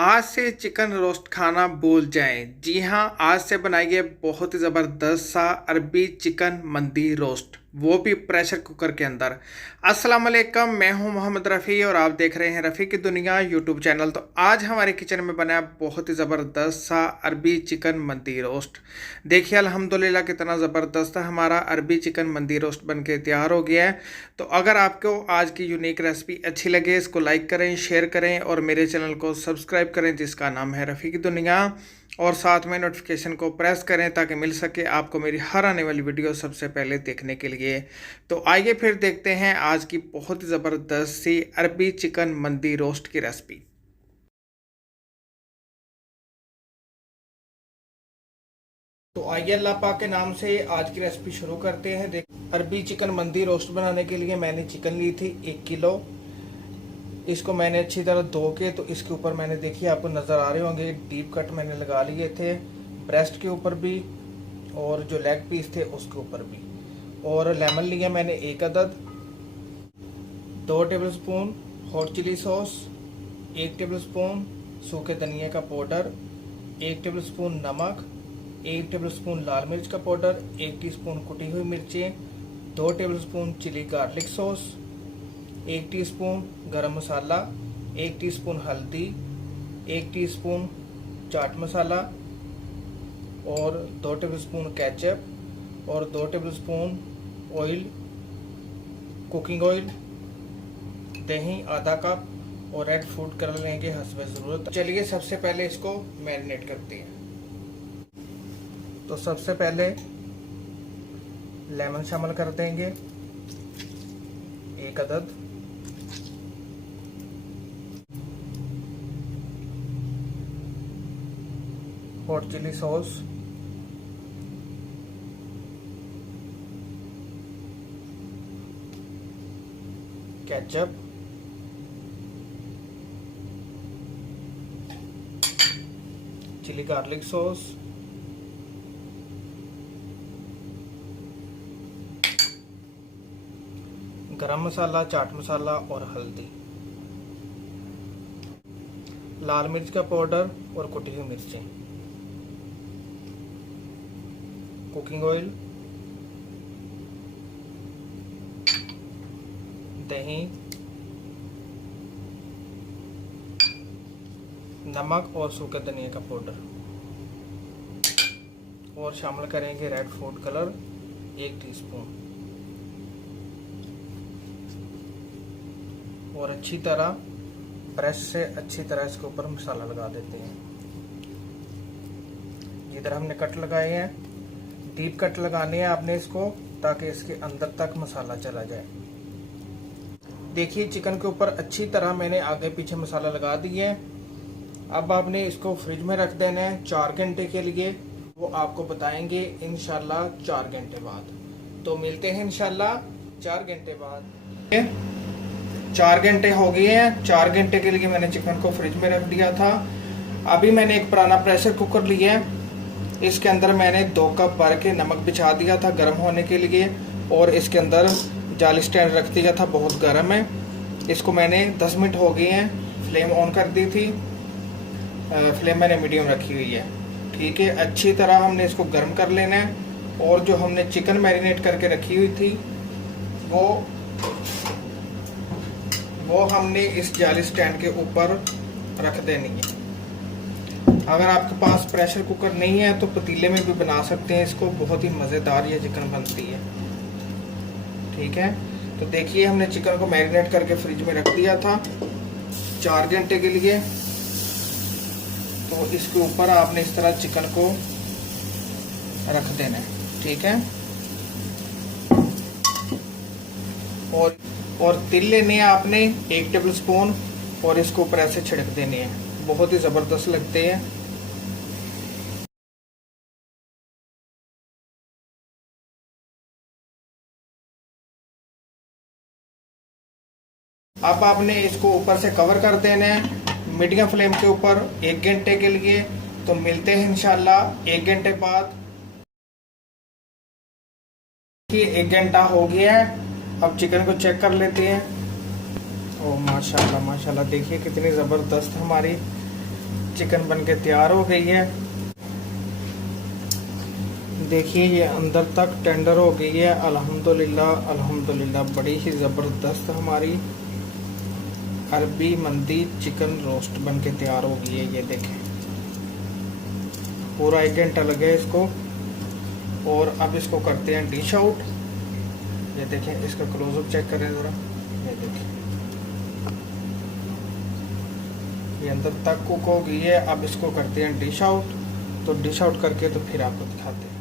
आज से chicken roast खाना भूल जाएं। जी हाँ, आज से बनाइए बहुत ही ज़बरदस्त सा अरबी चिकन मंदी रोस्ट, वो भी प्रेशर कुकर के अंदर। अस्सलाम वालेकुम, मैं हूं मोहम्मद रफ़ी और आप देख रहे हैं रफ़ी की दुनिया यूट्यूब चैनल। तो आज हमारे किचन में बना है बहुत ही ज़बरदस्त सा अरबी चिकन मंदी रोस्ट। देखिए अल्हम्दुलिल्लाह कितना ज़बरदस्त हमारा अरबी चिकन मंदी रोस्ट बन के तैयार हो गया है। तो अगर आपको आज की यूनिक रेसिपी अच्छी लगे, इसको लाइक करें, शेयर करें और मेरे चैनल को सब्सक्राइब करें जिसका नाम है रफ़ी की दुनिया, और साथ में नोटिफिकेशन को प्रेस करें ताकि मिल सके आपको मेरी हर आने वाली वीडियो सबसे पहले देखने के लिए। तो आइए फिर देखते हैं आज की बहुत ही ज़बरदस्त सी अरबी चिकन मंदी रोस्ट की रेसिपी। तो आइए अल्लाह पाक के नाम से आज की रेसिपी शुरू करते हैं। देख, अरबी चिकन मंदी रोस्ट बनाने के लिए मैंने चिकन ली थी 1 किलो। इसको मैंने अच्छी तरह धो के, तो इसके ऊपर मैंने, देखिए आपको नज़र आ रहे होंगे, डीप कट मैंने लगा लिए थे, ब्रेस्ट के ऊपर भी और जो लेग पीस थे उसके ऊपर भी। और लेमन लिया मैंने 1 अदद, 2 tablespoon hot chilli sauce, 1 tablespoon सूखे धनिया का पाउडर, 1 टेबलस्पून नमक, 1 टेबलस्पून लाल मिर्च का पाउडर, 1 टीस्पून कुटी हुई मिर्चें, 2 tablespoon chilli garlic sauce, 1 teaspoon garam masala, 1 teaspoon हल्दी, 1 टीस्पून चाट मसाला और 2 टेबलस्पून केचप और 2 टेबलस्पून ऑयल, कुकिंग ऑयल, दही आधा कप और रेड फूड कलर लेंगे हस्बे ज़रूरत। चलिए सबसे पहले इसको मैरिनेट करते हैं। तो सबसे पहले लेमन शामिल कर देंगे 1 अदद, hot chilli sauce, ketchup, chilli garlic sauce, garam masala, chaat masala और हल्दी, लाल मिर्च का पाउडर और कुटी हुई मिर्चें, कुकिंग ऑयल, दही, नमक और सूखे धनिया का पाउडर, और शामिल करेंगे रेड फूड कलर 1 टीस्पून। और अच्छी तरह ब्रश से अच्छी तरह इसके ऊपर मसाला लगा देते हैं। जिधर हमने कट लगाए हैं, डीप कट लगाने हैं आपने इसको, ताकि इसके अंदर तक मसाला चला जाए। देखिए चिकन के ऊपर अच्छी तरह मैंने आगे पीछे मसाला लगा दिया है। अब आपने इसको फ्रिज में रख देना है 4 घंटे के लिए। वो आपको बताएंगे इंशाल्लाह 4 घंटे बाद। तो मिलते हैं इंशाल्लाह 4 घंटे बाद। 4 घंटे हो गए हैं। 4 घंटे के लिए मैंने चिकन को फ्रिज में रख दिया था। अभी मैंने एक पुराना प्रेशर कुकर लिया है, इसके अंदर मैंने 2 कप भर के नमक बिछा दिया था गर्म होने के लिए, और इसके अंदर जाली स्टैंड रख दिया था, बहुत गर्म है। इसको मैंने 10 मिनट हो गए हैं, फ्लेम ऑन कर दी थी, फ्लेम मैंने मीडियम रखी हुई है। ठीक है, अच्छी तरह हमने इसको गर्म कर लेना है। और जो हमने चिकन मैरिनेट करके रखी हुई थी वो हमने इस जाली स्टैंड के ऊपर रख देनी है। अगर आपके पास प्रेशर कुकर नहीं है तो पतीले में भी बना सकते हैं इसको, बहुत ही मज़ेदार ये चिकन बनती है। ठीक है, तो देखिए हमने चिकन को मैरिनेट करके फ्रिज में रख दिया था 4 घंटे के लिए। तो इसके ऊपर आपने इस तरह चिकन को रख देना है। ठीक है, और तिल लेने हैं आपने 1 टेबल स्पून, और इसको ऊपर ऐसे छिड़क देने हैं, बहुत ही ज़बरदस्त लगते हैं। अब आपने इसको ऊपर से कवर कर देना है मीडियम फ्लेम के ऊपर 1 घंटे के लिए। तो मिलते हैं इंशाल्लाह 1 घंटे बाद। 1 घंटा हो गया है, अब चिकन को चेक कर लेते हैं। ओ माशाल्लाह माशाल्लाह, देखिए कितनी ज़बरदस्त हमारी चिकन बनके तैयार हो गई है। देखिए ये अंदर तक टेंडर हो गई है। अल्हम्दुलिल्लाह अल्हम्दुलिल्लाह, बड़ी ही ज़बरदस्त हमारी अरबी मंदी चिकन रोस्ट बनके तैयार हो गई है। ये देखें, पूरा 1 घंटा लगे इसको। और अब इसको करते हैं डिश आउट। ये देखें, इसका क्लोजअप चेक करें ज़रा। ये देखें, ये अंदर तक कुक हो गई है। अब इसको करते हैं डिश आउट। तो डिश आउट करके तो फिर आपको दिखाते हैं।